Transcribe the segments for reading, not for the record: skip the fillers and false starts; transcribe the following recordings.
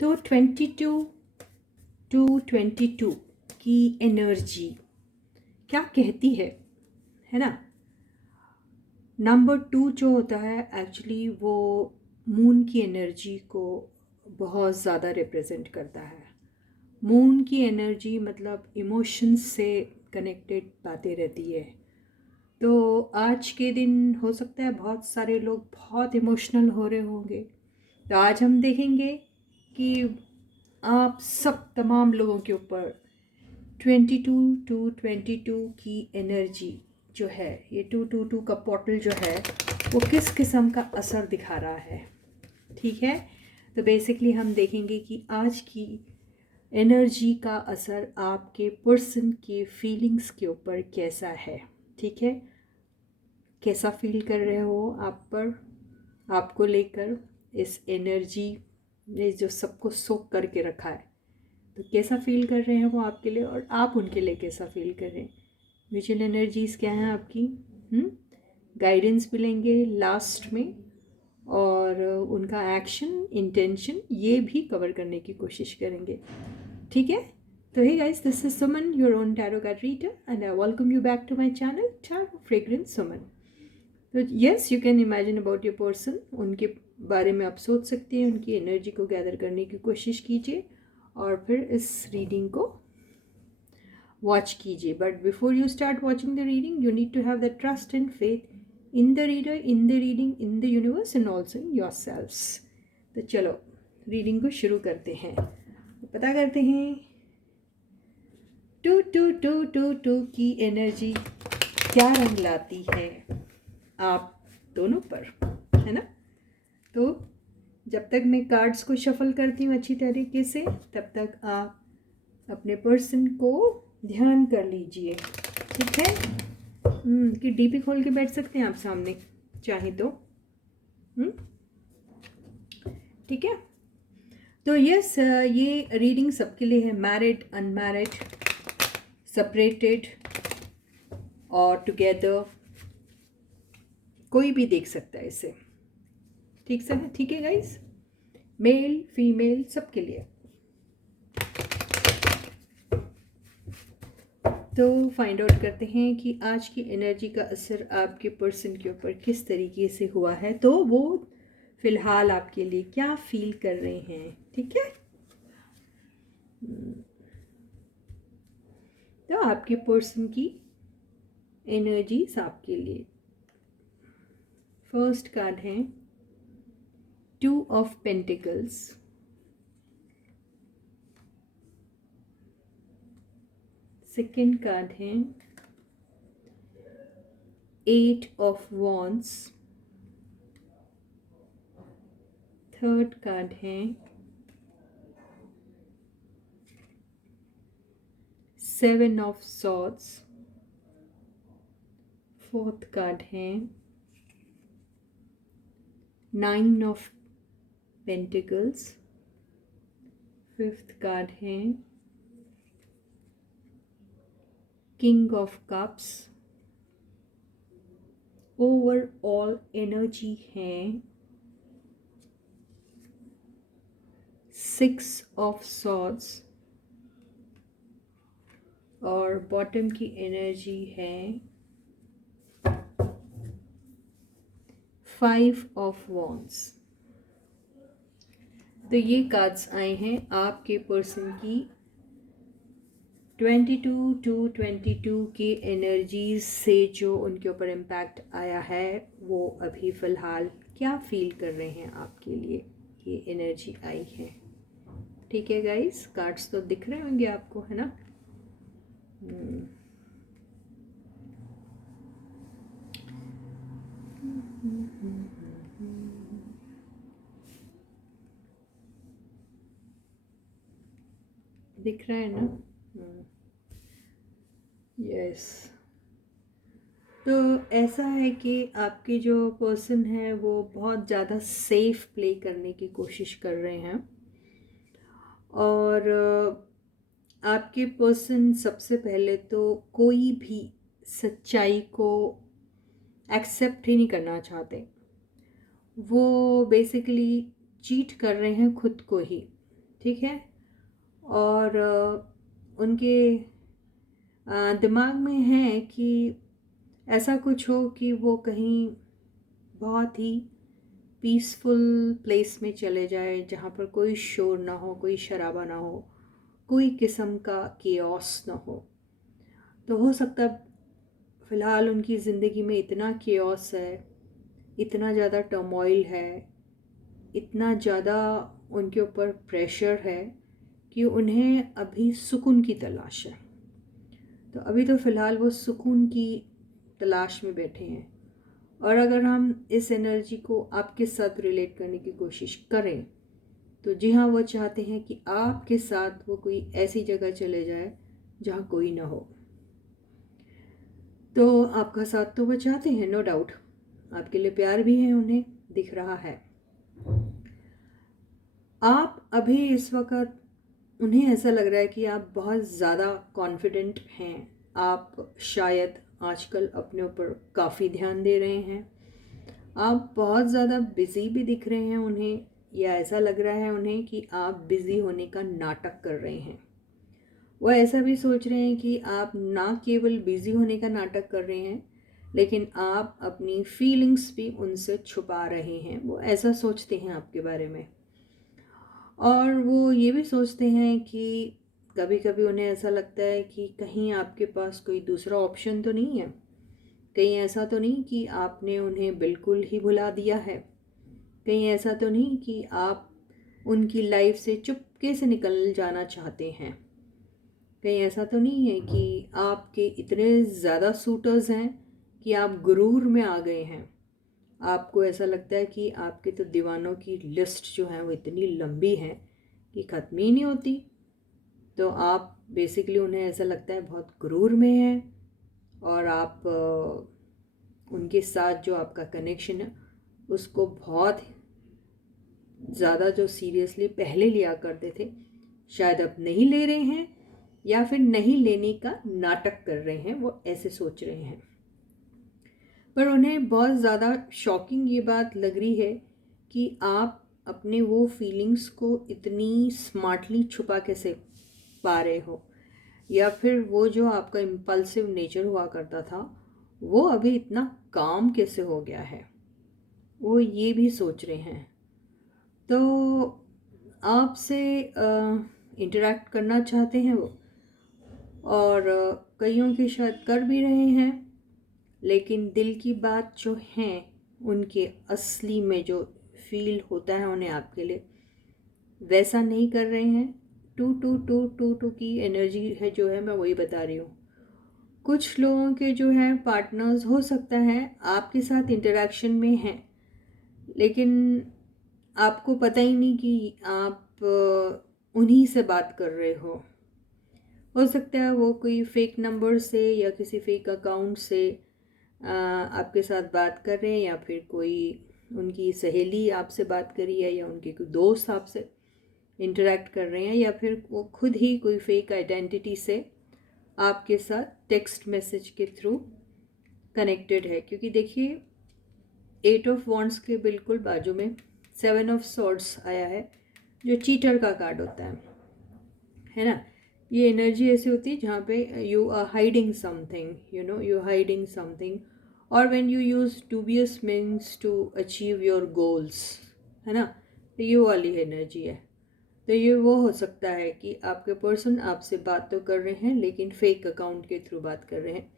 तो 22 की एनर्जी क्या कहती है ना। नंबर 2 जो होता है एक्चुअली वो मून की एनर्जी को बहुत ज़्यादा रिप्रेजेंट करता है। मून की एनर्जी मतलब इमोशंस से कनेक्टेड बातें रहती है। तो आज के दिन हो सकता है बहुत सारे लोग बहुत इमोशनल हो रहे होंगे। तो आज हम देखेंगे कि आप सब तमाम लोगों के ऊपर 22 की एनर्जी जो है, ये 222 का पोर्टल जो है वो किस किस्म का असर दिखा रहा है। ठीक है, तो बेसिकली हम देखेंगे कि आज की एनर्जी का असर आपके पर्सन के फीलिंग्स के ऊपर कैसा है। ठीक है, कैसा फील कर रहे हो आप पर, आपको लेकर इस एनर्जी ने जो सबको सोक करके रखा है, तो कैसा फील कर रहे हैं वो आपके लिए और आप उनके लिए कैसा फील कर रहे हैं। विजुअल एनर्जीज क्या हैं आपकी, गाइडेंस भी लेंगे लास्ट में, और उनका एक्शन इंटेंशन ये भी कवर करने की कोशिश करेंगे। ठीक है, तो hey guys, this is Suman, your own tarot card reader, and I welcome you back to my channel tarot fragrance Suman. तो yes, you can imagine about your person, उनके बारे में आप सोच सकते हैं, उनकी एनर्जी को गैदर करने की कोशिश कीजिए और फिर इस रीडिंग को वॉच कीजिए। But before you start watching the reading, you need to have the trust and faith in the reader, in the reading, in the universe and also in yourselves. तो चलो reading को शुरू करते हैं। पता करते हैं 22 की एनर्जी क्या रंग लाती है आप दोनों पर, है ना। तो जब तक मैं कार्ड्स को शफल करती हूँ अच्छी तरीके से, तब तक आप अपने पर्सन को ध्यान कर लीजिए। ठीक है, कि डीपी खोल के बैठ सकते हैं आप सामने चाहे तो। ठीक है, तो यस, ये रीडिंग सबके लिए है, मैरिड, अनमैरिड, सेपरेटेड और टुगेदर, कोई भी देख सकता है इसे। ठीक है गाइस, मेल फीमेल सबके लिए। तो फाइंड आउट करते हैं कि आज की एनर्जी का असर आपके पर्सन के ऊपर किस तरीके से हुआ है, तो वो फिलहाल आपके लिए क्या फील कर रहे हैं। ठीक है, तो आपके पर्सन की एनर्जीज आपके लिए। फर्स्ट कार्ड है 2 ऑफ पेंटिकल्स, सेकेंड कार्ड है 8 ऑफ वॉन्ड्स, थर्ड कार्ड है 7 ऑफ सॉर्ड्स, फोर्थ कार्ड है 9 ऑफ पेंटिकल्स, फिफ्थ कार्ड है king of cups. Overall energy है 6 ऑफ सॉर्ड्स और बॉटम की एनर्जी है 5 ऑफ वॉन्ड्स। तो ये कार्ड्स आए हैं आपके पर्सन की 22 की एनर्जीज से, जो उनके ऊपर इम्पैक्ट आया है, वो अभी फ़िलहाल क्या फील कर रहे हैं आपके लिए ये एनर्जी आई है। ठीक है गाइस, कार्ड्स तो दिख रहे होंगे आपको, है ना। दिख रहा है ना। यस, तो ऐसा है कि आपकी जो पर्सन है वो बहुत ज़्यादा सेफ प्ले करने की कोशिश कर रहे हैं, और आपके पर्सन सबसे पहले तो कोई भी सच्चाई को एक्सेप्ट ही नहीं करना चाहते। वो बेसिकली चीट कर रहे हैं खुद को ही। ठीक है। और उनके दिमाग में है कि ऐसा कुछ हो कि वो कहीं बहुत ही पीसफुल प्लेस में चले जाए, जहाँ पर कोई शोर ना हो, कोई शराबा ना हो, कोई किस्म का केओस ना हो। तो हो सकता है फ़िलहाल उनकी ज़िंदगी में इतना केओस है, इतना ज़्यादा टर्मोइल है, इतना ज़्यादा उनके ऊपर प्रेशर है कि उन्हें अभी सुकून की तलाश है। तो अभी तो फ़िलहाल वो सुकून की तलाश में बैठे हैं। और अगर हम इस एनर्जी को आपके साथ रिलेट करने की कोशिश करें तो जी हाँ, वो चाहते हैं कि आपके साथ वो कोई ऐसी जगह चले जाए जहाँ कोई ना हो। तो आपका साथ तो वो चाहते हैं, नो डाउट। आपके लिए प्यार भी है, उन्हें दिख रहा है। आप अभी इस वक्त उन्हें ऐसा लग रहा है कि आप बहुत ज़्यादा कॉन्फिडेंट हैं। आप शायद आजकल अपने ऊपर काफ़ी ध्यान दे रहे हैं। आप बहुत ज़्यादा बिज़ी भी दिख रहे हैं उन्हें, या ऐसा लग रहा है उन्हें कि आप बिज़ी होने का नाटक कर रहे हैं। वो ऐसा भी सोच रहे हैं कि आप ना केवल बिज़ी होने का नाटक कर रहे हैं, लेकिन आप अपनी फीलिंग्स भी उनसे छुपा रहे हैं। वो ऐसा सोचते हैं आपके बारे में। और वो ये भी सोचते हैं कि कभी कभी उन्हें ऐसा लगता है कि कहीं आपके पास कोई दूसरा ऑप्शन तो नहीं है, कहीं ऐसा तो नहीं कि आपने उन्हें बिल्कुल ही भुला दिया है, कहीं ऐसा तो नहीं कि आप उनकी लाइफ से चुपके से निकल जाना चाहते हैं, कहीं ऐसा तो नहीं है कि आपके इतने ज़्यादा सूटर्स हैं कि आप गुरूर में आ गए हैं। आपको ऐसा लगता है कि आपके तो दीवानों की लिस्ट जो है वो इतनी लंबी है कि ख़त्म ही नहीं होती। तो आप बेसिकली उन्हें ऐसा लगता है बहुत गुरूर में है, और आप उनके साथ जो आपका कनेक्शन है उसको बहुत ज़्यादा जो सीरियसली पहले लिया करते थे, शायद अब नहीं ले रहे हैं, या फिर नहीं लेने का नाटक कर रहे हैं। वो ऐसे सोच रहे हैं। पर उन्हें बहुत ज़्यादा शॉकिंग ये बात लग रही है कि आप अपने वो फीलिंग्स को इतनी स्मार्टली छुपा कैसे पा रहे हो, या फिर वो जो आपका इम्पल्सिव नेचर हुआ करता था वो अभी इतना काम कैसे हो गया है, वो ये भी सोच रहे हैं। तो आपसे इंटरेक्ट करना चाहते हैं वो, और कईयों के शायद कर भी रहे हैं, लेकिन दिल की बात जो है, उनके असली में जो फील होता है उन्हें आपके लिए, वैसा नहीं कर रहे हैं। Two two two two two की एनर्जी है जो है, मैं वही बता रही हूँ। कुछ लोगों के जो है पार्टनर्स हो सकता है आपके साथ इंटरेक्शन में हैं, लेकिन आपको पता ही नहीं कि आप उन्हीं से बात कर रहे हो सकता है वो कोई फेक नंबर से या किसी फेक अकाउंट से आपके साथ बात कर रहे हैं, या फिर कोई उनकी सहेली आपसे बात करी है, या उनके कोई दोस्त आपसे इंटरेक्ट कर रहे हैं, या फिर वो खुद ही कोई फेक आइडेंटिटी से आपके साथ टेक्स्ट मैसेज के थ्रू कनेक्टेड है। क्योंकि देखिए 8 ऑफ वॉन्ड्स के बिल्कुल बाजू में 7 ऑफ सॉर्ड्स आया है, जो चीटर का कार्ड होता है ना। ये एनर्जी ऐसी होती है जहाँ पे you are hiding something, you hiding something, और when you use dubious means to achieve your goals, है ना। तो ये वाली एनर्जी है। तो ये वो हो सकता है कि आपके पर्सन आपसे बात तो कर रहे हैं, लेकिन फेक अकाउंट के थ्रू बात कर रहे हैं,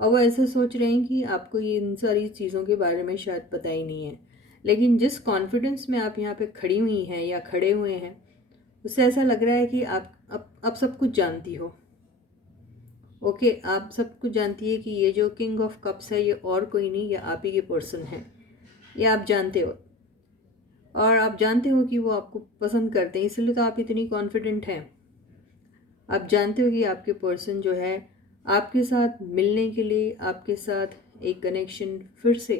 और वो ऐसा सोच रहे हैं कि आपको ये इन सारी चीज़ों के बारे में शायद पता ही नहीं है। लेकिन जिस कॉन्फिडेंस में आप यहाँ पे खड़ी हुई हैं या खड़े हुए हैं, उससे ऐसा लग रहा है कि आप सब कुछ जानती हो। ओके, आप सब कुछ जानती है कि ये जो किंग ऑफ कप्स है ये और कोई नहीं, या आप ही के पर्सन है, ये आप जानते हो। और आप जानते हो कि वो आपको पसंद करते हैं, इसलिए तो आप इतनी कॉन्फिडेंट हैं। आप जानते हो कि आपके पर्सन जो है आपके साथ मिलने के लिए, आपके साथ एक कनेक्शन फिर से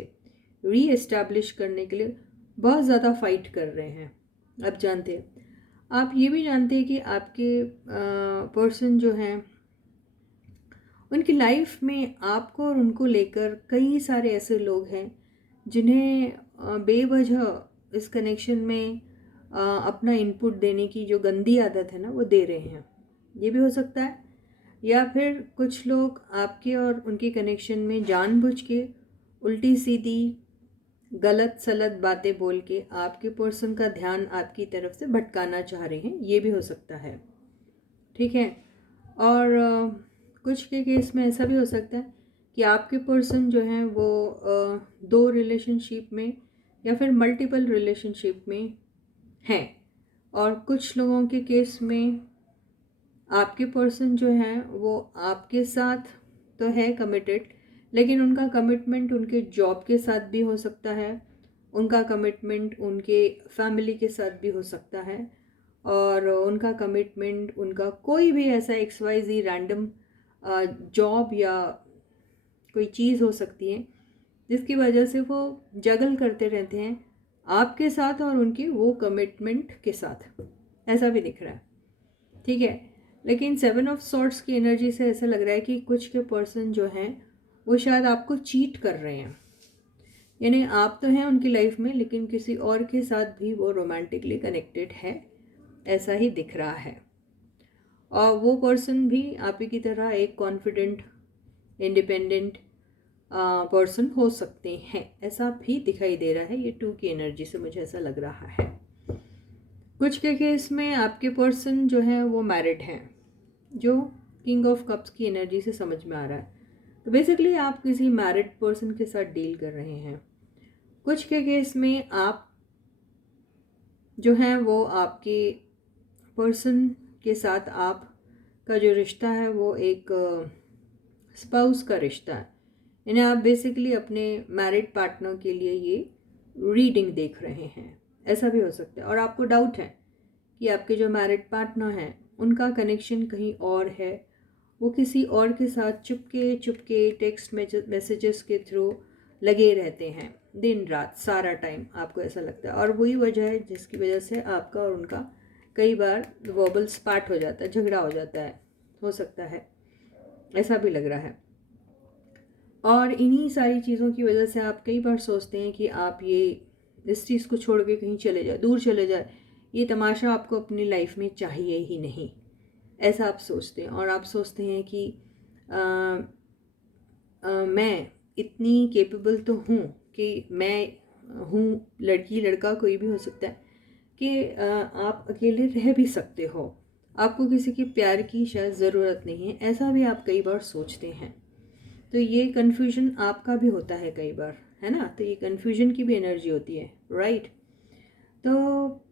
री एस्टैब्लिश करने के लिए बहुत ज़्यादा फाइट कर रहे हैं। आप जानते हैं। आप ये भी जानते हैं कि आपके पर्सन जो हैं उनकी लाइफ में आपको और उनको लेकर कई सारे ऐसे लोग हैं जिन्हें बेवजह इस कनेक्शन में अपना इनपुट देने की जो गंदी आदत है ना वो दे रहे हैं, ये भी हो सकता है। या फिर कुछ लोग आपके और उनके कनेक्शन में जानबूझ के उल्टी सीधी गलत सलत बातें बोल के आपके पर्सन का ध्यान आपकी तरफ से भटकाना चाह रहे हैं, ये भी हो सकता है। ठीक है। और कुछ के केस में ऐसा भी हो सकता है कि आपके पर्सन जो हैं वो दो रिलेशनशिप में या फिर मल्टीपल रिलेशनशिप में हैं, और कुछ लोगों के केस में आपके पर्सन जो हैं वो आपके साथ तो है कमिटेड, लेकिन उनका कमिटमेंट उनके जॉब के साथ भी हो सकता है, उनका कमिटमेंट उनके फैमिली के साथ भी हो सकता है, और उनका कमिटमेंट उनका कोई भी ऐसा XYZ रैंडम जॉब या कोई चीज़ हो सकती है जिसकी वजह से वो जगल करते रहते हैं आपके साथ और उनकी वो कमिटमेंट के साथ, ऐसा भी दिख रहा है। ठीक है। लेकिन 7 ऑफ सॉर्ट्स की एनर्जी से ऐसा लग रहा है कि कुछ के पर्सन जो हैं वो शायद आपको चीट कर रहे हैं, यानी आप तो हैं उनकी लाइफ में लेकिन किसी और के साथ भी वो रोमांटिकली कनेक्टेड है, ऐसा ही दिख रहा है। और वो पर्सन भी आप ही की तरह एक कॉन्फिडेंट इंडिपेंडेंट पर्सन हो सकते हैं, ऐसा भी दिखाई दे रहा है। ये 2 की एनर्जी से मुझे ऐसा लग रहा है। कुछ के केस में आपके पर्सन जो है वो मैरिड हैं, जो किंग ऑफ कप्स की एनर्जी से समझ में आ रहा है। तो बेसिकली आप किसी मैरिड पर्सन के साथ डील कर रहे हैं। कुछ के केस में आप जो हैं वो आपके पर्सन के साथ आप का जो रिश्ता है वो एक स्पाउस का रिश्ता है, यानी आप बेसिकली अपने मैरिड पार्टनर के लिए ये रीडिंग देख रहे हैं, ऐसा भी हो सकता है। और आपको डाउट है कि आपके जो मैरिड पार्टनर हैं उनका कनेक्शन कहीं और है, वो किसी और के साथ चुपके चुपके टेक्स्ट मैसेजेस के थ्रू लगे रहते हैं दिन रात सारा टाइम, आपको ऐसा लगता है। और वही वजह है जिसकी वजह से आपका और उनका कई बार वर्बल स्पार्ट हो जाता है, झगड़ा हो जाता है, हो सकता है, ऐसा भी लग रहा है। और इन्हीं सारी चीज़ों की वजह से आप कई बार सोचते हैं कि आप ये इस चीज़ को छोड़ के कहीं चले जाए, दूर चले जाए, ये तमाशा आपको अपनी लाइफ में चाहिए ही नहीं, ऐसा आप सोचते हैं। और आप सोचते हैं कि मैं इतनी केपेबल तो हूँ कि मैं हूँ, लड़की लड़का कोई भी हो सकता है, कि आप अकेले रह भी सकते हो, आपको किसी के प्यार की शायद ज़रूरत नहीं है, ऐसा भी आप कई बार सोचते हैं। तो ये कन्फ्यूजन आपका भी होता है कई बार, है ना। तो ये कन्फ्यूजन की भी एनर्जी होती है, राइट। तो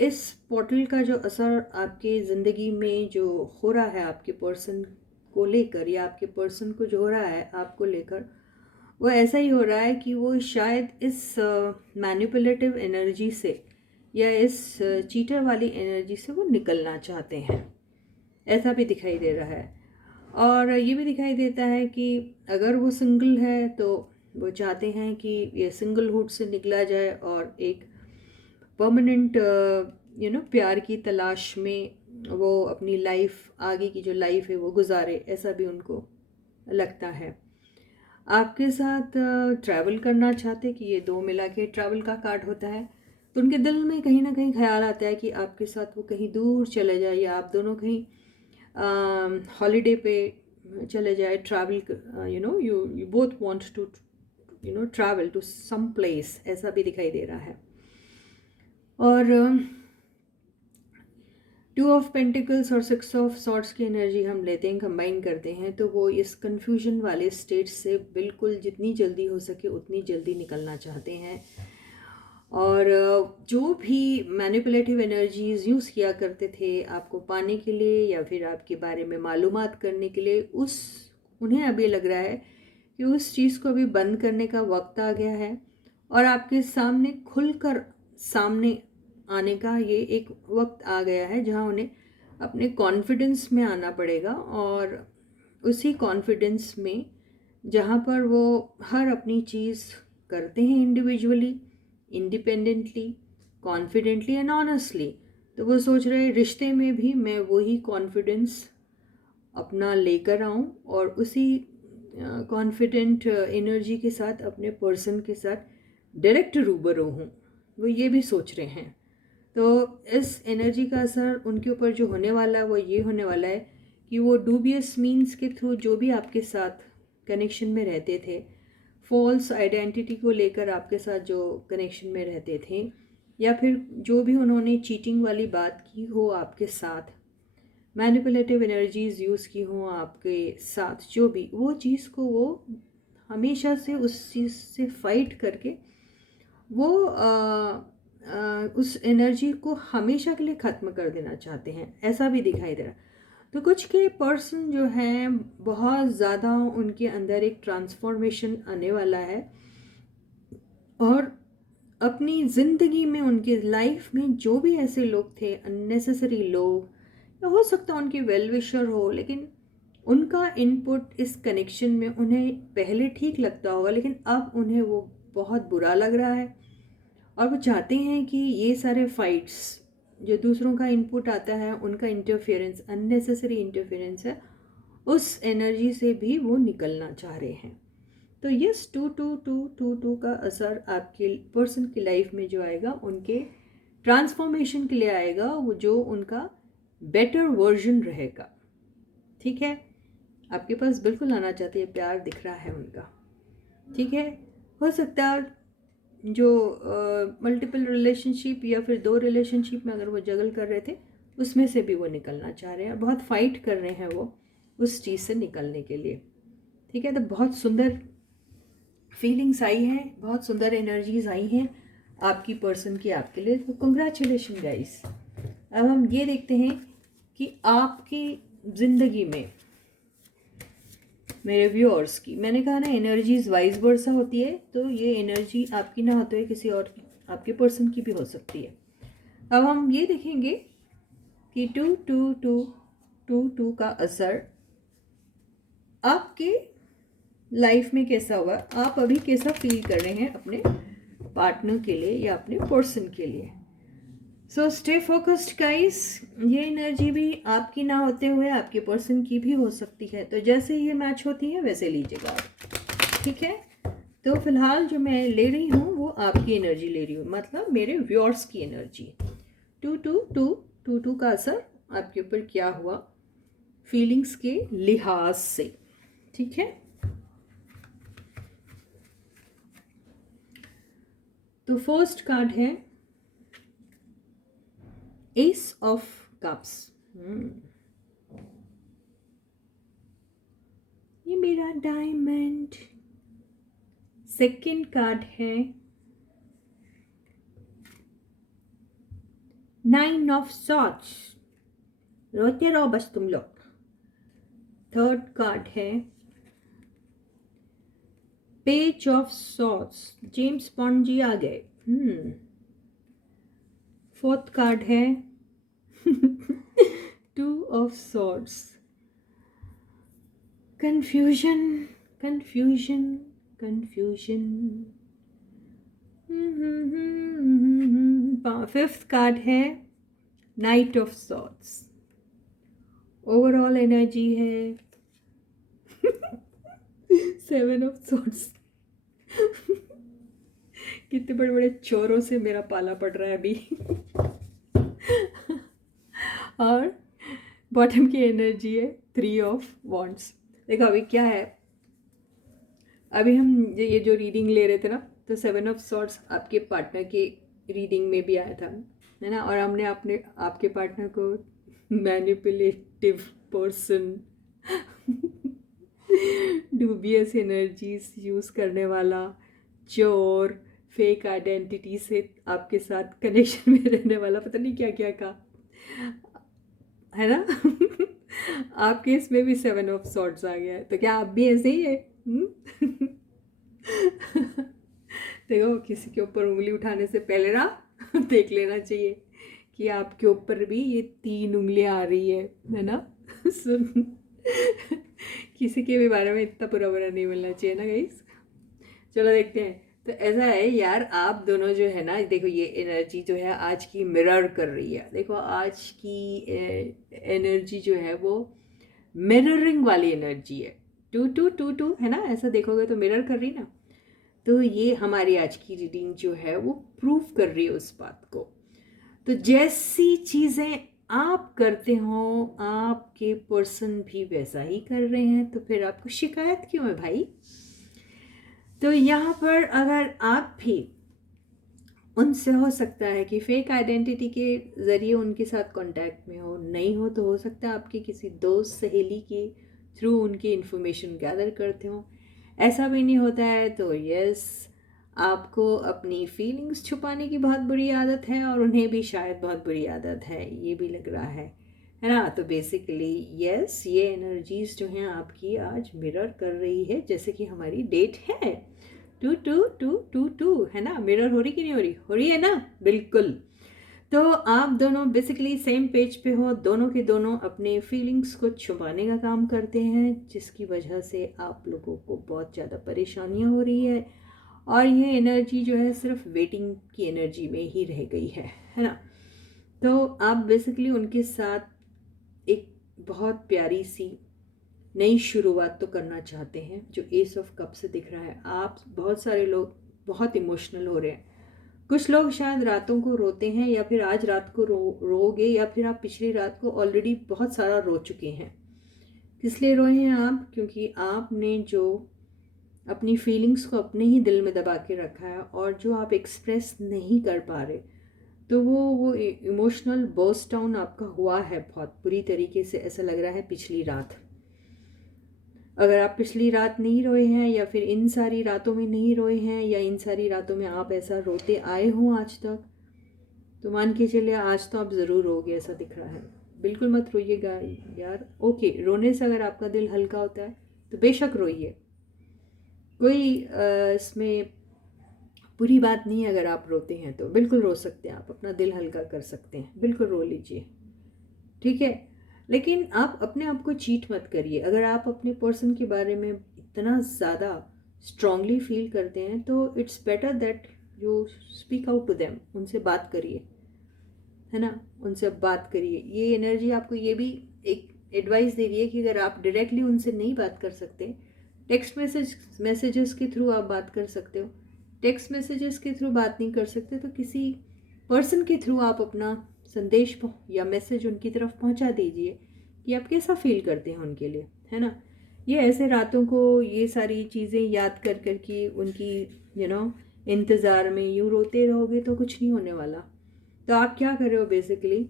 इस पोर्टल का जो असर आपके ज़िंदगी में जो हो रहा है आपके पर्सन को लेकर, या आपके पर्सन को जो हो रहा है आपको लेकर, वो ऐसा ही हो रहा है कि वो शायद इस मैनिपुलेटिव एनर्जी से या इस चीटर वाली एनर्जी से वो निकलना चाहते हैं, ऐसा भी दिखाई दे रहा है। और ये भी दिखाई देता है कि अगर वो सिंगल है तो वो चाहते हैं कि ये सिंगलहुड से निकला जाए और एक परमानेंट प्यार की तलाश में वो अपनी लाइफ, आगे की जो लाइफ है वो गुजारे, ऐसा भी उनको लगता है। आपके साथ ट्रैवल करना चाहते कि ये 2 मिला के ट्रैवल का कार्ड होता है, तो उनके दिल में कहीं ना कहीं ख्याल आता है कि आपके साथ वो कहीं दूर चले जाए, या आप दोनों कहीं हॉलीडे पे चले जाए, travel, you both want to travel to some place, ऐसा भी दिखाई दे रहा है। और 2 ऑफ पेंटिकल्स और 6 ऑफ सॉर्ड्स की एनर्जी हम लेते हैं, कंबाइन करते हैं, तो वो इस कन्फ्यूजन वाले स्टेट से बिल्कुल जितनी जल्दी हो सके उतनी जल्दी निकलना चाहते हैं। और जो भी मैनिपुलेटिव एनर्जीज यूज़ किया करते थे आपको पाने के लिए या फिर आपके बारे में मालूमात करने के लिए, उन्हें अभी लग रहा है कि उस चीज़ को अभी बंद करने का वक्त आ गया है, और आपके सामने खुलकर सामने आने का ये एक वक्त आ गया है जहाँ उन्हें अपने कॉन्फिडेंस में आना पड़ेगा। और उसी कॉन्फिडेंस में जहाँ पर वो हर अपनी चीज़ करते हैं individually, independently, confidently and honestly, तो वो सोच रहे रिश्ते में भी मैं वही कॉन्फिडेंस अपना लेकर आऊँ और उसी कॉन्फिडेंट एनर्जी के साथ अपने पर्सन के साथ डायरेक्ट रूबरू हूँ, वो ये भी सोच रहे हैं। तो इस एनर्जी का असर उनके ऊपर जो होने वाला है वो ये होने वाला है कि वो डूबियस मीन्स के थ्रू जो भी आपके साथ कनेक्शन में रहते थे, फॉल्स आइडेंटिटी को लेकर आपके साथ जो कनेक्शन में रहते थे, या फिर जो भी उन्होंने चीटिंग वाली बात की हो आपके साथ, मैनिपुलेटिव एनर्जीज यूज़ की हों आपके साथ, जो भी वो चीज़ को वो हमेशा से उस चीज़ से फाइट करके वो उस एनर्जी को हमेशा के लिए ख़त्म कर देना चाहते हैं, ऐसा भी दिखाई दे रहा है। तो कुछ के पर्सन जो हैं बहुत ज़्यादा उनके अंदर एक ट्रांसफॉर्मेशन आने वाला है, और अपनी ज़िंदगी में उनकी लाइफ में जो भी ऐसे लोग थे अननेसेसरी लोग, या हो सकता है उनकी वेल विशर हो, लेकिन उनका इनपुट इस कनेक्शन में उन्हें पहले ठीक लगता होगा लेकिन अब उन्हें वो बहुत बुरा लग रहा है, और वो चाहते हैं कि ये सारे फाइट्स जो दूसरों का इनपुट आता है, उनका इंटरफेरेंस, अननेसेसरी इंटरफेरेंस है, उस एनर्जी से भी वो निकलना चाह रहे हैं। तो यस, 222222 का असर आपके पर्सन की लाइफ में जो आएगा उनके ट्रांसफॉर्मेशन के लिए आएगा, वो जो उनका बेटर वर्जन रहेगा। ठीक है, आपके पास बिल्कुल आना चाहते हैं, प्यार दिख रहा है उनका। ठीक है, हो सकता है जो मल्टीपल रिलेशनशिप या फिर 2 रिलेशनशिप में अगर वो जगल कर रहे थे, उसमें से भी वो निकलना चाह रहे हैं, बहुत फाइट कर रहे हैं वो उस चीज़ से निकलने के लिए। ठीक है, तो बहुत सुंदर फीलिंग्स आई हैं, बहुत सुंदर एनर्जीज आई हैं आपकी पर्सन की आपके लिए। तो कंग्रेचुलेशन गाइस। अब हम ये देखते हैं कि आपकी ज़िंदगी में मेरे व्यूअर्स की, मैंने कहा ना एनर्जीज वाइज वर्सा होती है, तो ये एनर्जी आपकी ना होते हुए किसी और की, आपके पर्सन की भी हो सकती है। अब हम ये देखेंगे कि 2222 का असर आपके लाइफ में कैसा हुआ, आप अभी कैसा फील कर रहे हैं अपने पार्टनर के लिए या अपने पर्सन के लिए। सो स्टे फोकस्ड गाइस, ये एनर्जी भी आपकी ना होते हुए आपके पर्सन की भी हो सकती है, तो जैसे ये मैच होती है वैसे लीजिएगा आप। ठीक है, तो फिलहाल जो मैं ले रही हूँ वो आपकी एनर्जी ले रही हूँ, मतलब मेरे व्यूअर्स की एनर्जी। 2222 का असर आपके ऊपर क्या हुआ फीलिंग्स के लिहाज से। ठीक है, तो फर्स्ट कार्ड है एस ऑफ कप्स। ये मेरा डायमंड। सेकंड कार्ड है 9 ऑफ सॉर्ड्स, रोते रहो बस तुम लोग। थर्ड कार्ड है page of swords, James Bond ji आ गए। फोर्थ कार्ड है 2 of swords, confusion confusion confusion. Fifth card है knight of swords, overall energy है 7 ऑफ सॉर्ड्स। कितने बड़े बड़े चोरों से मेरा पाला पड़ रहा है अभी। और बॉटम की एनर्जी है 3 ऑफ वॉन्ड्स। देखो अभी क्या है, अभी हम ये जो रीडिंग ले रहे थे ना, तो 7 ऑफ सॉर्ड्स आपके पार्टनर की रीडिंग में भी आया था, है ना, और हमने अपने आपके पार्टनर को manipulative person, dubious energies use करने वाला, चोर, फेक आइडेंटिटी से आपके साथ कनेक्शन में रहने वाला, पता नहीं क्या क्या का, है ना। आपके इसमें भी 7 ऑफ सॉर्ड्स आ गया है, तो क्या आप भी ऐसे ही है? देखो, किसी के ऊपर उंगली उठाने से पहले ना देख लेना चाहिए कि आपके ऊपर भी ये 3 उंगलियां आ रही है ना। सुन, किसी के भी बारे में इतना बुरा बुरा नहीं मिलना चाहिए ना गाइस। चलो देखते हैं। तो ऐसा है यार, आप दोनों जो है ना, देखो ये एनर्जी जो है आज की मिरर कर रही है। देखो आज की एनर्जी जो है वो मिररिंग वाली एनर्जी है। 2222 है ना, ऐसा देखोगे तो मिरर कर रही ना। तो ये हमारी आज की रीडिंग जो है वो प्रूव कर रही है उस बात को। तो जैसी चीज़ें आप करते हो आपके पर्सन भी वैसा ही कर रहे हैं, तो फिर आपको शिकायत क्यों है भाई। तो यहाँ पर अगर आप भी उनसे, हो सकता है कि फेक आइडेंटिटी के ज़रिए उनके साथ कांटेक्ट में हो, नहीं हो तो हो सकता है आपके किसी दोस्त सहेली के थ्रू उनकी इन्फॉर्मेशन गैदर करते हो। ऐसा भी नहीं होता है तो यस, आपको अपनी फीलिंग्स छुपाने की बहुत बुरी आदत है और उन्हें भी शायद बहुत बुरी आदत है, ये भी लग रहा है ना। तो बेसिकली यस, ये एनर्जीज जो हैं आपकी आज मिरर कर रही है, जैसे कि हमारी डेट है 2222, है ना। मिरर हो रही कि नहीं हो रही है ना, बिल्कुल। तो आप दोनों बेसिकली सेम पेज पे हो, दोनों के दोनों अपने फीलिंग्स को छुपाने का काम करते हैं, जिसकी वजह से आप लोगों को बहुत ज़्यादा परेशानियां हो रही है। और ये एनर्जी जो है सिर्फ वेटिंग की एनर्जी में ही रह गई है ना। तो आप बेसिकली उनके साथ एक बहुत प्यारी सी नई शुरुआत तो करना चाहते हैं, जो एस ऑफ कप से दिख रहा है। आप बहुत सारे लोग बहुत इमोशनल हो रहे हैं, कुछ लोग शायद रातों को रोते हैं, या फिर आज रात को रोगे, या फिर आप पिछली रात को ऑलरेडी बहुत सारा रो चुके हैं। किस लिए रोए हैं आप? क्योंकि आपने जो अपनी फीलिंग्स को अपने ही दिल में दबा के रखा है और जो आप एक्सप्रेस नहीं कर पा रहे, तो वो इमोशनल बर्स्ट डाउन आपका हुआ है बहुत बुरी तरीके से, ऐसा लग रहा है पिछली रात। अगर आप पिछली रात नहीं रोए हैं, या फिर इन सारी रातों में नहीं रोए हैं, या इन सारी रातों में आप ऐसा रोते आए हों आज तक, तो मान के चलिए आज तो आप ज़रूर रोगे, ऐसा दिख रहा है। बिल्कुल मत रोइएगा यार। ओके, रोने से अगर आपका दिल हल्का होता है तो बेशक रोइए, कोई इसमें बुरी बात नहीं है। अगर आप रोते हैं तो बिल्कुल रो सकते हैं, आप अपना दिल हल्का कर सकते हैं, बिल्कुल रो लीजिए, ठीक है। लेकिन आप अपने आप को चीट मत करिए। अगर आप अपने पर्सन के बारे में इतना ज़्यादा स्ट्रांगली फील करते हैं तो it's better that you speak out to them, उनसे बात करिए, है ना। उनसे बात करिए। ये एनर्जी आपको ये भी एक एडवाइस दे रही है कि अगर आप डायरेक्टली उनसे नहीं बात कर सकते, टेक्स्ट मैसेजेस के थ्रू आप बात कर सकते हो। टेक्स्ट मैसेजेस के थ्रू बात नहीं कर सकते तो किसी पर्सन के थ्रू आप अपना संदेश या मैसेज उनकी तरफ पहुंचा दीजिए कि आप कैसा फील करते हैं उनके लिए, है ना। ये ऐसे रातों को ये सारी चीज़ें याद कर कर के उनकी इंतज़ार में यूँ रोते रहोगे तो कुछ नहीं होने वाला। तो आप क्या कर रहे हो बेसिकली,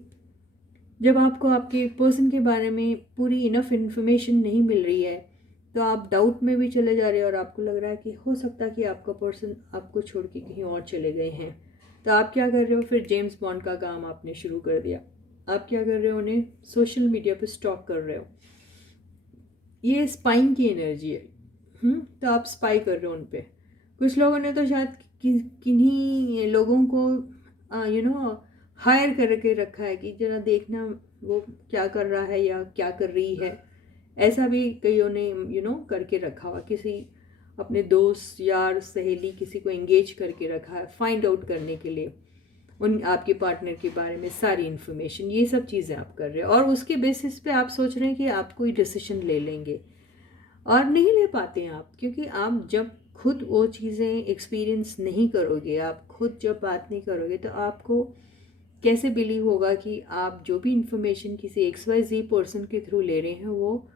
जब आपको आपके पर्सन के बारे में पूरी इनफ इन्फॉर्मेशन नहीं मिल रही है तो आप डाउट में भी चले जा रहे हो, और आपको लग रहा है कि हो सकता है कि आपका पर्सन आपको छोड़ के कहीं और चले गए हैं। तो आप क्या कर रहे हो, फिर जेम्स बॉन्ड का काम आपने शुरू कर दिया। आप क्या कर रहे हो, उन्हें सोशल मीडिया पर स्टॉक कर रहे हो। ये स्पाइंग की एनर्जी है। तो आप स्पाई कर रहे हो उन पर। कुछ लोगों ने तो शायद किन्हीं लोगों को हायर करके रखा है कि जरा देखना वो क्या कर रहा है या क्या कर रही है। ऐसा भी कईयों ने करके रखा हुआ, किसी अपने दोस्त यार सहेली किसी को एंगेज करके रखा है फाइंड आउट करने के लिए उन आपके पार्टनर के बारे में सारी इन्फॉर्मेशन। ये सब चीज़ें आप कर रहे हो और उसके बेसिस पे आप सोच रहे हैं कि आप कोई डिसीजन ले लेंगे, और नहीं ले पाते हैं आप, क्योंकि आप जब खुद वो चीज़ें एक्सपीरियंस नहीं करोगे, आप खुद जब बात नहीं करोगे, तो आपको कैसे बिलीव होगा कि आप जो भी इंफॉर्मेशन किसी XYZ पर्सन के थ्रू ले रहे हैं वो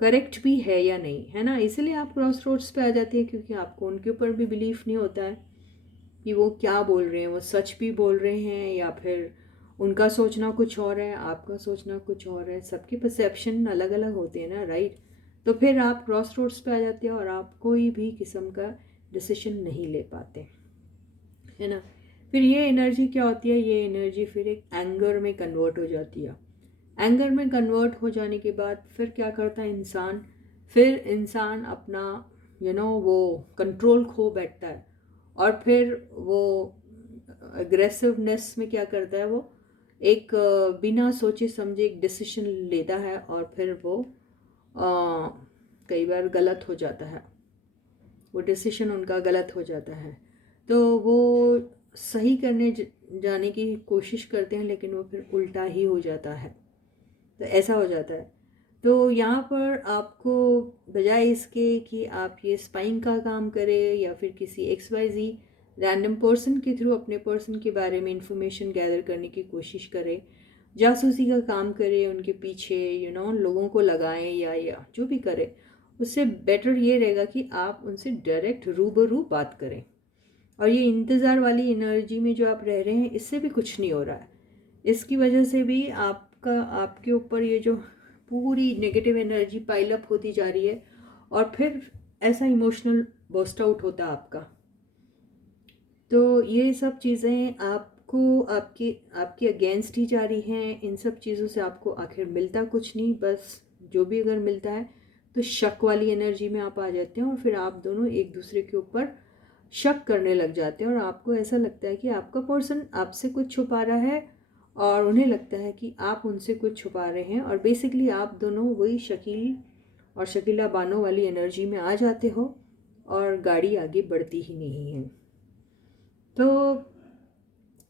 करेक्ट भी है या नहीं, है ना। इसलिए आप क्रॉस रोड्स पे आ जाते हैं, क्योंकि आपको उनके ऊपर भी बिलीफ नहीं होता है कि वो क्या बोल रहे हैं, वो सच भी बोल रहे हैं या फिर उनका सोचना कुछ और है, आपका सोचना कुछ और है। सबके परसेप्शन अलग अलग होते हैं ना, राइट। तो फिर आप क्रॉस रोड्स पे आ जाते हैं और आप कोई भी किस्म का डिसीजन नहीं ले पाते, है ना। फिर ये एनर्जी क्या होती है, ये एनर्जी फिर एक एंगर में कन्वर्ट हो जाती है। एंगर में कन्वर्ट हो जाने के बाद फिर क्या करता है इंसान, फिर इंसान अपना वो कंट्रोल खो बैठता है, और फिर वो अग्रेसिवनेस में क्या करता है, वो एक बिना सोचे समझे एक डिसीजन लेता है, और फिर वो कई बार गलत हो जाता है, वो डिसीजन उनका गलत हो जाता है। तो वो सही करने जाने की कोशिश करते हैं, लेकिन वो फिर उल्टा ही हो जाता है। तो ऐसा हो जाता है। तो यहाँ पर आपको बजाय इसके कि आप ये स्पाइंग का काम करें या फिर किसी XYZ रैंडम पर्सन के थ्रू अपने पर्सन के बारे में इंफॉर्मेशन गैदर करने की कोशिश करें, जासूसी का काम करें उनके पीछे, लोगों को लगाएं या जो भी करें, उससे बेटर ये रहेगा कि आप उनसे डायरेक्ट रूबरू बात करें। और ये इंतज़ार वाली एनर्जी में जो आप रह रहे हैं, इससे भी कुछ नहीं हो रहा है। इसकी वजह से भी आपके ऊपर ये जो पूरी नेगेटिव एनर्जी पाइल अप होती जा रही है और फिर ऐसा इमोशनल बर्स्ट आउट होता है आपका। तो ये सब चीज़ें आपको आपके अगेंस्ट ही जा रही हैं। इन सब चीज़ों से आपको आखिर मिलता कुछ नहीं, बस जो भी अगर मिलता है तो शक वाली एनर्जी में आप आ जाते हैं और फिर आप दोनों एक दूसरे के ऊपर शक करने लग जाते हैं और आपको ऐसा लगता है कि आपका पर्सन आपसे कुछ छुपा रहा है और उन्हें लगता है कि आप उनसे कुछ छुपा रहे हैं, और बेसिकली आप दोनों वही शकील और शकीला बानों वाली एनर्जी में आ जाते हो और गाड़ी आगे बढ़ती ही नहीं है। तो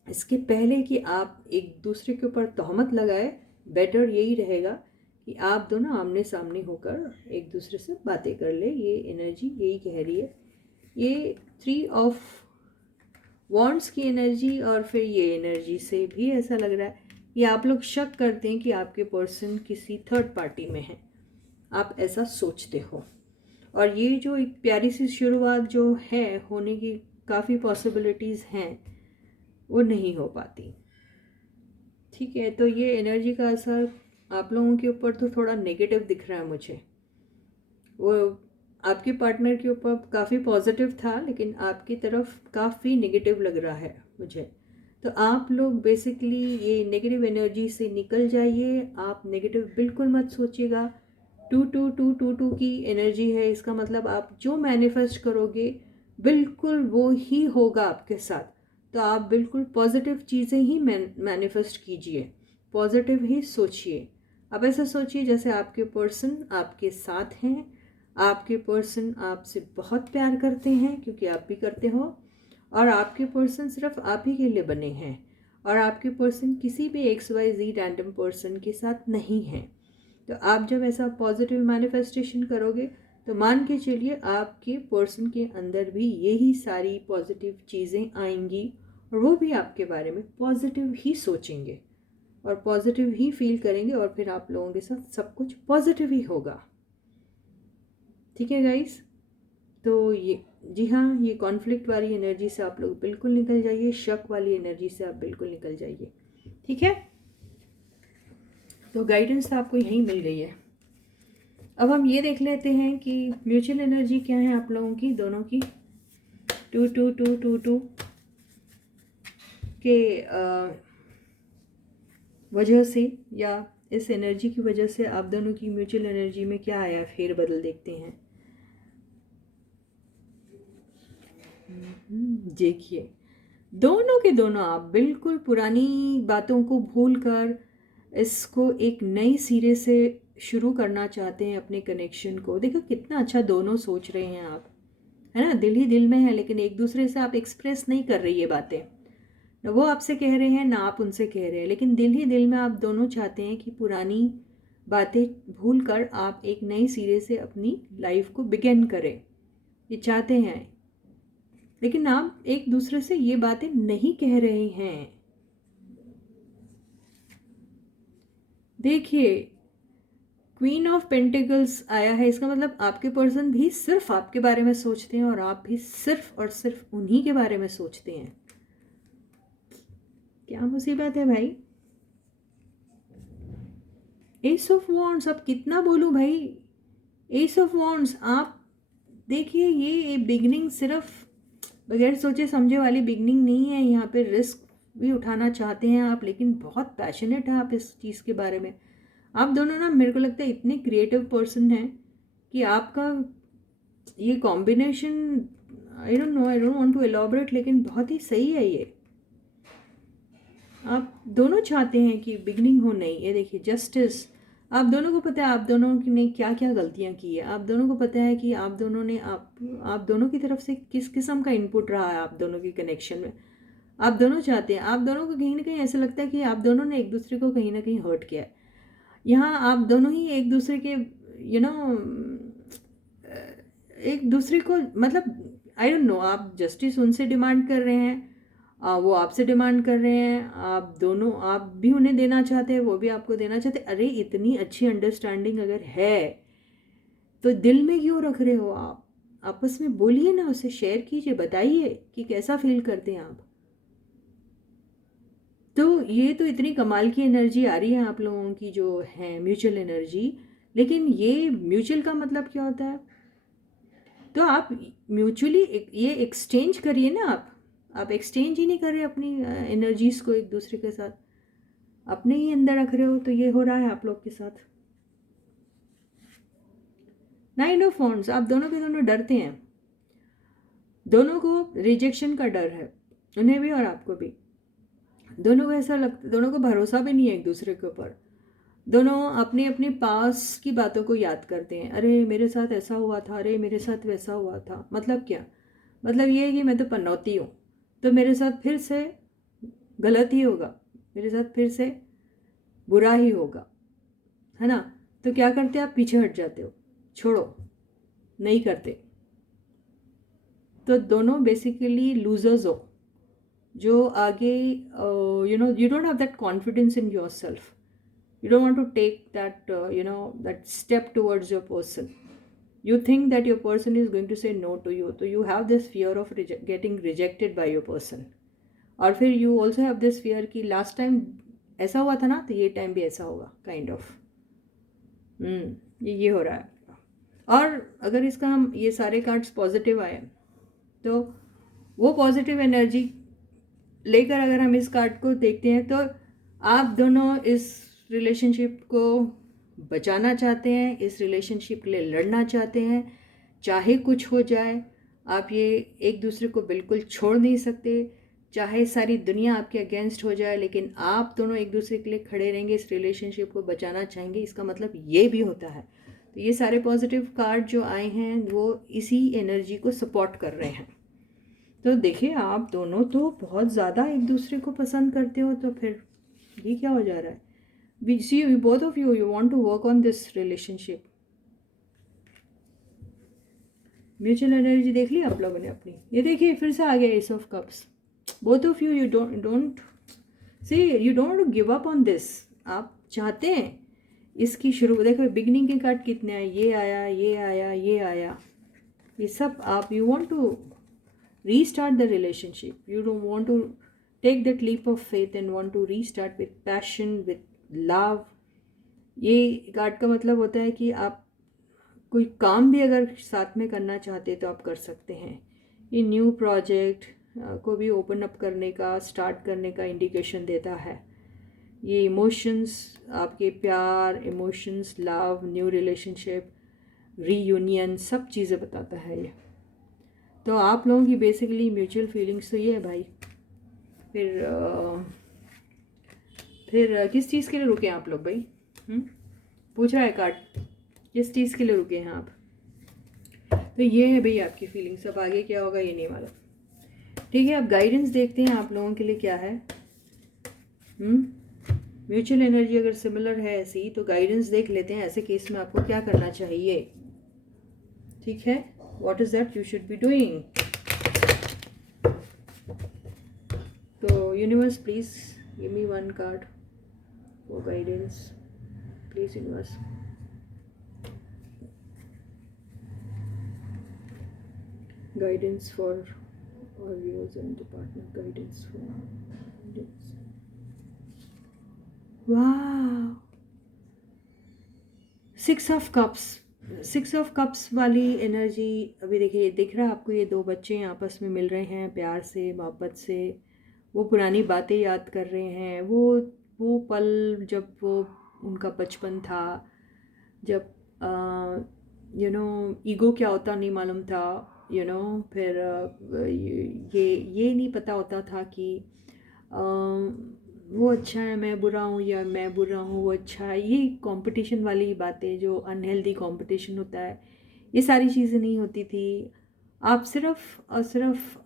इसके पहले कि आप एक दूसरे के ऊपर तहमत लगाए, बेटर यही रहेगा कि आप दोनों आमने सामने होकर एक दूसरे से बातें कर ले। ये एनर्जी यही कह रही है। ये 3 ऑफ वॉन्ड्स की एनर्जी और फिर ये एनर्जी से भी ऐसा लग रहा है कि आप लोग शक करते हैं कि आपके पर्सन किसी थर्ड पार्टी में है, आप ऐसा सोचते हो। और ये जो एक प्यारी सी शुरुआत जो है होने की काफ़ी पॉसिबिलिटीज़ हैं, वो नहीं हो पाती। ठीक है, तो ये एनर्जी का असर आप लोगों के ऊपर तो थोड़ा नेगेटिव दिख रहा है मुझे। वो आपके पार्टनर के ऊपर काफ़ी पॉजिटिव था, लेकिन आपकी तरफ काफ़ी नेगेटिव लग रहा है मुझे। तो आप लोग बेसिकली ये नेगेटिव एनर्जी से निकल जाइए। आप नेगेटिव बिल्कुल मत सोचिएगा। 2222 की एनर्जी है, इसका मतलब आप जो मैनिफेस्ट करोगे बिल्कुल वो ही होगा आपके साथ। तो आप बिल्कुल पॉजिटिव चीज़ें ही मैनिफेस्ट कीजिए, पॉजिटिव ही सोचिए। अब ऐसा सोचिए जैसे आपके पर्सन आपके साथ हैं, आपके पर्सन आपसे बहुत प्यार करते हैं क्योंकि आप भी करते हो, और आपके पर्सन सिर्फ आप ही के लिए बने हैं, और आपके पर्सन किसी भी XYZ रैंडम पर्सन के साथ नहीं है। तो आप जब ऐसा पॉजिटिव मैनिफेस्टेशन करोगे तो मान के चलिए आपके पर्सन के अंदर भी यही सारी पॉजिटिव चीज़ें आएंगी और वो भी आपके बारे में पॉजिटिव ही सोचेंगे और पॉजिटिव ही फील करेंगे, और फिर आप लोगों के साथ सब कुछ पॉजिटिव ही होगा। ठीक है गाइस, तो ये जी हाँ, ये कॉन्फ्लिक्ट वाली एनर्जी से आप लोग बिल्कुल निकल जाइए, शक वाली एनर्जी से आप बिल्कुल निकल जाइए। ठीक है, तो गाइडेंस आपको यहीं मिल गई है। अब हम ये देख लेते हैं कि म्यूचुअल एनर्जी क्या है आप लोगों की दोनों की 2222 के वजह से, या इस एनर्जी की वजह से आप दोनों की म्यूचुअल एनर्जी में क्या आया फेर बदल देखते हैं। देखिए, दोनों के दोनों आप बिल्कुल पुरानी बातों को भूलकर इसको एक नई सिरे से शुरू करना चाहते हैं अपने कनेक्शन को। देखो कितना अच्छा दोनों सोच रहे हैं आप, है ना, दिल ही दिल में है, लेकिन एक दूसरे से आप एक्सप्रेस नहीं कर रही ये बातें। ना वो आपसे कह रहे हैं ना आप उनसे कह रहे हैं, लेकिन दिल ही दिल में आप दोनों चाहते हैं कि पुरानी बातें भूलकर आप एक नई सिरे से अपनी लाइफ को बिगिन करें, ये चाहते हैं। लेकिन आप एक दूसरे से ये बातें नहीं कह रहे हैं। देखिए, क्वीन ऑफ पेंटिकल्स आया है, इसका मतलब आपके पर्सन भी सिर्फ आपके बारे में सोचते हैं और आप भी सिर्फ और सिर्फ उन्हीं के बारे में सोचते हैं। क्या मुसीबत है भाई। एस ऑफ वॉन्ड्स, अब कितना बोलूं भाई। एस ऑफ वॉन्ड्स, आप देखिए ये बिगनिंग सिर्फ बगैर सोचे समझे वाली बिगनिंग नहीं है। यहाँ पे रिस्क भी उठाना चाहते हैं आप, लेकिन बहुत पैशनेट है आप इस चीज़ के बारे में। आप दोनों ना, मेरे को लगता है इतने क्रिएटिव पर्सन हैं कि आपका ये combination, I don't know, I don't want to elaborate, लेकिन बहुत ही सही है ये। आप दोनों चाहते हैं कि बिगनिंग हो नई। ये देखिए जस्टिस, आप दोनों को पता है आप दोनों ने क्या क्या गलतियां की है। आप दोनों को पता है कि आप दोनों ने आप दोनों की तरफ से किस किस्म का इनपुट रहा है आप दोनों की कनेक्शन में। आप दोनों चाहते हैं, आप दोनों को कहीं ना कहीं ऐसा लगता है कि आप दोनों ने एक दूसरे को कहीं ना कहीं हर्ट किया है। यहाँ आप दोनों ही एक दूसरे के एक दूसरे को मतलब आई डोंट नो, आप जस्टिस उनसे डिमांड कर रहे हैं, वो आपसे डिमांड कर रहे हैं, आप दोनों, आप भी उन्हें देना चाहते हैं, वो भी आपको देना चाहते हैं। अरे इतनी अच्छी अंडरस्टैंडिंग अगर है तो दिल में क्यों रख रहे हो आप? आपस में बोलिए ना, उसे शेयर कीजिए, बताइए कि कैसा फील करते हैं आप। तो ये तो इतनी कमाल की एनर्जी आ रही है आप लोगों की जो है म्यूचुअल एनर्जी। लेकिन ये म्यूचुअल का मतलब क्या होता है? तो आप म्यूचुअली ये एक्सचेंज करिए ना। आप एक्सचेंज ही नहीं कर रहे अपनी एनर्जीज को एक दूसरे के साथ, अपने ही अंदर रख रहे हो। तो ये हो रहा है आप लोग के साथ। 9 ऑफ वांड्स, आप दोनों के दोनों डरते हैं, दोनों को रिजेक्शन का डर है, उन्हें भी और आपको भी। दोनों को ऐसा लगता, दोनों को भरोसा भी नहीं है एक दूसरे के ऊपर। दोनों अपने अपने पास की बातों को याद करते हैं। अरे मेरे साथ ऐसा हुआ था, अरे मेरे साथ वैसा हुआ था। मतलब क्या? मतलब ये है कि मैं तो पनौती हूँ, तो मेरे साथ फिर से गलत ही होगा, मेरे साथ फिर से बुरा ही होगा, है ना? तो क्या करते आप? पीछे हट जाते हो, छोड़ो, नहीं करते। तो दोनों बेसिकली लूजर्स हो, जो आगे you don't have that confidence in yourself. You don't want to take that that step towards your person. You think that your person is going to say no to you, so you have this fear of getting rejected by your person. और फिर you also have this fear कि last time ऐसा हुआ था ना, तो ये time भी ऐसा होगा, kind of. ये हो रहा है। और अगर इसका हम ये सारे कार्ड्स पॉजिटिव आए, तो वो पॉजिटिव एनर्जी लेकर अगर हम इस कार्ड को देखते हैं, तो आप दोनों इस रिलेशनशिप को बचाना चाहते हैं, इस रिलेशनशिप के लिए लड़ना चाहते हैं, चाहे कुछ हो जाए। आप ये एक दूसरे को बिल्कुल छोड़ नहीं सकते, चाहे सारी दुनिया आपके अगेंस्ट हो जाए, लेकिन आप दोनों एक दूसरे के लिए खड़े रहेंगे, इस रिलेशनशिप को बचाना चाहेंगे। इसका मतलब ये भी होता है। तो ये सारे पॉजिटिव कार्ड जो आए हैं वो इसी एनर्जी को सपोर्ट कर रहे हैं। तो देखिए, आप दोनों तो बहुत ज़्यादा एक दूसरे को पसंद करते हो, तो फिर ये क्या हो जा रहा है? We see both of you want to work on this relationship. Mutual energy देख ली आप लोगों ने अपनी। ये देखिए फिर से आ गया S of cups. Both of you don't you don't give up on this. आप चाहते हैं इसकी शुरू। देखो बिगनिंग के कार्ड कितने आए, ये आया, ये आया, ये आया, ये सब आप you want to restart the relationship. You don't want to take that leap of faith and want to restart with passion, with love. ये कार्ड का मतलब होता है कि आप कोई काम भी अगर साथ में करना चाहते तो आप कर सकते हैं। ये न्यू प्रोजेक्ट को भी ओपन अप करने का, स्टार्ट करने का इंडिकेशन देता है। ये इमोशंस, आपके प्यार, emotions, love, new relationship, reunion, सब चीज़ें बताता है ये। तो आप लोगों की बेसिकली म्यूचुअल फीलिंग्स तो ये है भाई। फिर किस चीज़ के लिए रुके हैं आप लोग भाई? पूछ रहा है कार्ड, किस चीज़ के लिए रुके हैं आप? तो ये है भाई आपकी फीलिंग्स। अब आगे क्या होगा ये नहीं मालूम। ठीक है, अब गाइडेंस देखते हैं आप लोगों के लिए क्या है। म्यूचुअल एनर्जी अगर सिमिलर है ऐसी, तो गाइडेंस देख लेते हैं ऐसे केस में आपको क्या करना चाहिए। ठीक है, what is that you should be doing? So universe, please give me one card for guidance, please universe. Guidance for our viewers and department, guidance for guidance. Wow, 6 of cups, 6 of cups वाली energy. अभी देखिए, दिख रहा है आपको ये दो बच्चे आपस में मिल रहे हैं, प्यार से, मोहब्बत से, वो पुरानी बातें याद कर रहे हैं। वो पल जब वो उनका बचपन था, जब ईगो क्या होता नहीं मालूम था, फिर ये नहीं पता होता था कि वो अच्छा है, मैं बुरा हूँ, या मैं बुरा हूँ, वो अच्छा है। ये कंपटीशन वाली बातें, जो अनहेल्दी कंपटीशन होता है, ये सारी चीज़ें नहीं होती थी। आप सिर्फ और सिर्फ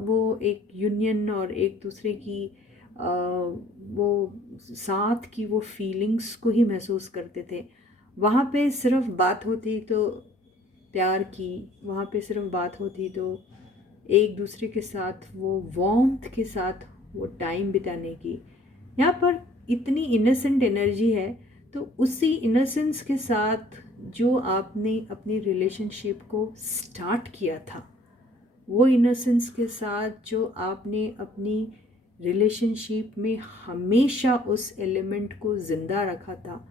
वो एक यूनियन और एक दूसरे की वो साथ की वो फीलिंग्स को ही महसूस करते थे। वहाँ पे सिर्फ बात होती तो प्यार की, वहाँ पे सिर्फ बात होती तो एक दूसरे के साथ वो वार्मथ के साथ वो टाइम बिताने की। यहाँ पर इतनी इनोसेंट एनर्जी है, तो उसी इनोसेंस के साथ जो आपने अपनी रिलेशनशिप को स्टार्ट किया था, वो इनोसेंस के साथ जो आपने अपनी रिलेशनशिप में हमेशा उस एलिमेंट को ज़िंदा रखा था,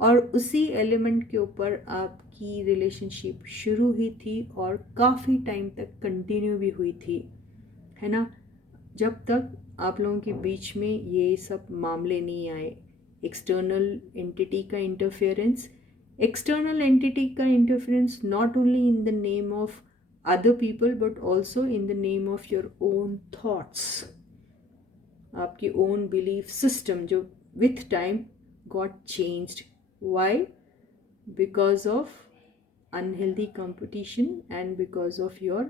और उसी एलिमेंट के ऊपर आपकी रिलेशनशिप शुरू हुई थी और काफ़ी टाइम तक कंटिन्यू भी हुई थी, है ना। जब तक आप लोगों के बीच में ये सब मामले नहीं आए, एक्सटर्नल एंटिटी का interference, not only in the name of other people but also in the name of your own thoughts, आपकी own belief system जो with time got changed. Why? Because of unhealthy competition and because of your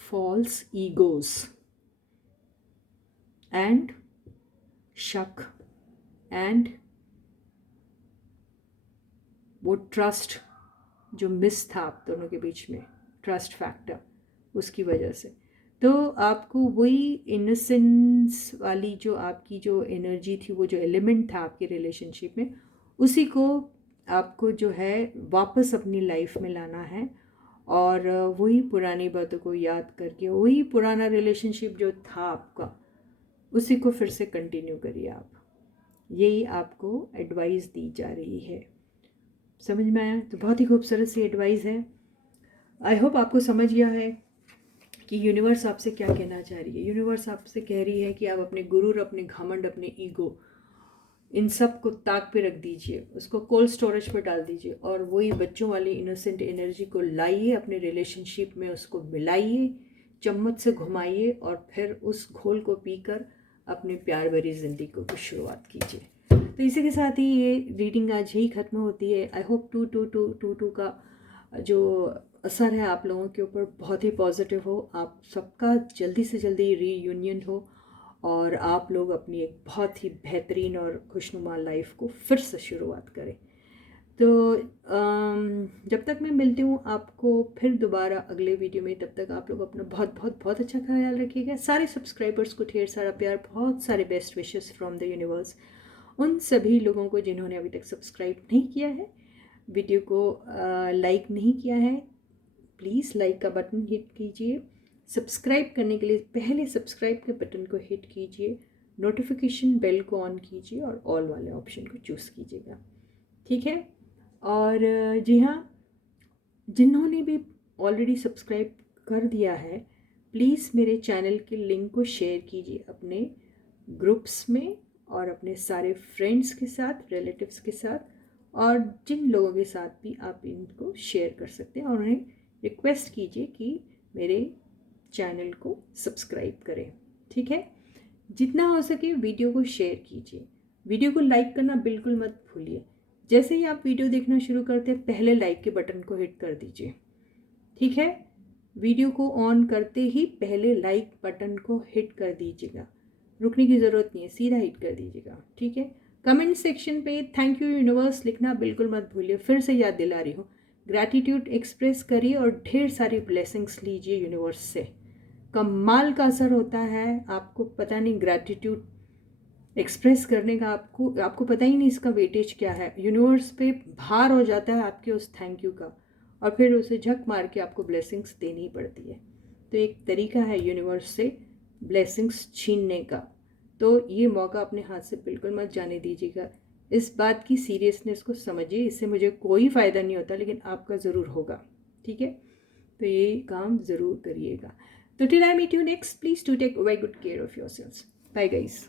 false egos and शक and वो trust जो miss था आप दोनों के बीच में, ट्रस्ट फैक्टर, उसकी वजह से। तो आपको वही इनोसेंस वाली जो आपकी जो एनर्जी थी, वो जो एलिमेंट था आपकी रिलेशनशिप में, उसी को आपको जो है वापस अपनी लाइफ में लाना है। और वही पुरानी बातों को याद करके वही पुराना रिलेशनशिप जो था आपका, उसी को फिर से कंटिन्यू करिए आप। यही आपको एडवाइस दी जा रही है। समझ में आया? तो बहुत ही खूबसूरत सी एडवाइस है। आई होप आपको समझ गया है कि यूनिवर्स आपसे क्या कहना चाह रही है। यूनिवर्स आपसे कह रही है कि आप अपने गुरूर, अपने घमंड, अपने ईगो, इन सब को ताक पे रख दीजिए, उसको कोल्ड स्टोरेज पर डाल दीजिए, और वही बच्चों वाली इनोसेंट एनर्जी को लाइए अपने रिलेशनशिप में, उसको मिलाइए, चम्मच से घुमाइए, और फिर उस घोल को पीकर अपने प्यार भरी ज़िंदगी को शुरुआत कीजिए। तो इसी के साथ ही ये रीडिंग आज ही ख़त्म होती है। आई होप 2222 का जो असर है आप लोगों के ऊपर बहुत ही पॉजिटिव हो, आप सबका जल्दी से जल्दी रीयूनियन हो, और आप लोग अपनी एक बहुत ही बेहतरीन और खुशनुमा लाइफ को फिर से शुरुआत करें। तो जब तक मैं मिलती हूँ आपको फिर दोबारा अगले वीडियो में, तब तक आप लोग अपना बहुत बहुत बहुत अच्छा ख्याल रखिएगा। सारे सब्सक्राइबर्स को ढेर सारा प्यार, बहुत सारे best wishes from the universe. उन सभी लोगों को जिन्होंने अभी तक सब्सक्राइब नहीं किया है, वीडियो को लाइक नहीं किया है, प्लीज़ लाइक का बटन हिट कीजिए। सब्सक्राइब करने के लिए पहले सब्सक्राइब के बटन को हिट कीजिए, नोटिफिकेशन बेल को ऑन कीजिए और ऑल वाले ऑप्शन को चूज़ कीजिएगा, ठीक है। और जी हाँ, जिन्होंने भी ऑलरेडी सब्सक्राइब कर दिया है, प्लीज़ मेरे चैनल के लिंक को शेयर कीजिए अपने ग्रुप्स में और अपने सारे फ्रेंड्स के साथ, रिलेटिव्स के साथ, और जिन लोगों के साथ भी आप इनको शेयर कर सकते हैं, और उन्हें रिक्वेस्ट कीजिए कि मेरे चैनल को सब्सक्राइब करें, ठीक है। जितना हो सके वीडियो को शेयर कीजिए, वीडियो को लाइक करना बिल्कुल मत भूलिए। जैसे ही आप वीडियो देखना शुरू करते हैं, पहले लाइक के बटन को हिट कर दीजिए, ठीक है। वीडियो को ऑन करते ही पहले लाइक बटन को हिट कर दीजिएगा, रुकने की ज़रूरत नहीं है, सीधा हिट कर दीजिएगा, ठीक है। कमेंट सेक्शन पे थैंक यू यूनिवर्स लिखना बिल्कुल मत भूलिए। फिर से याद दिला रही हूँ, ग्रैटिट्यूड एक्सप्रेस करिए और ढेर सारी ब्लेसिंग्स लीजिए यूनिवर्स से। कमाल का असर होता है, आपको पता नहीं ग्रैटिट्यूड एक्सप्रेस करने का, आपको पता ही नहीं इसका वेटेज क्या है। यूनिवर्स पे भार हो जाता है आपके उस थैंक यू का, और फिर उसे झक मार के आपको ब्लेसिंग्स देनी पड़ती है। तो एक तरीका है यूनिवर्स से ब्लेसिंग्स छीनने का, तो ये मौका अपने हाथ से बिल्कुल मत जाने दीजिएगा। इस बात की सीरियसनेस को समझिए, इससे मुझे कोई फ़ायदा नहीं होता, लेकिन आपका ज़रूर होगा, ठीक है। तो ये काम ज़रूर करिएगा। तो till I meet you next, please to take very good care of yourselves. Bye guys.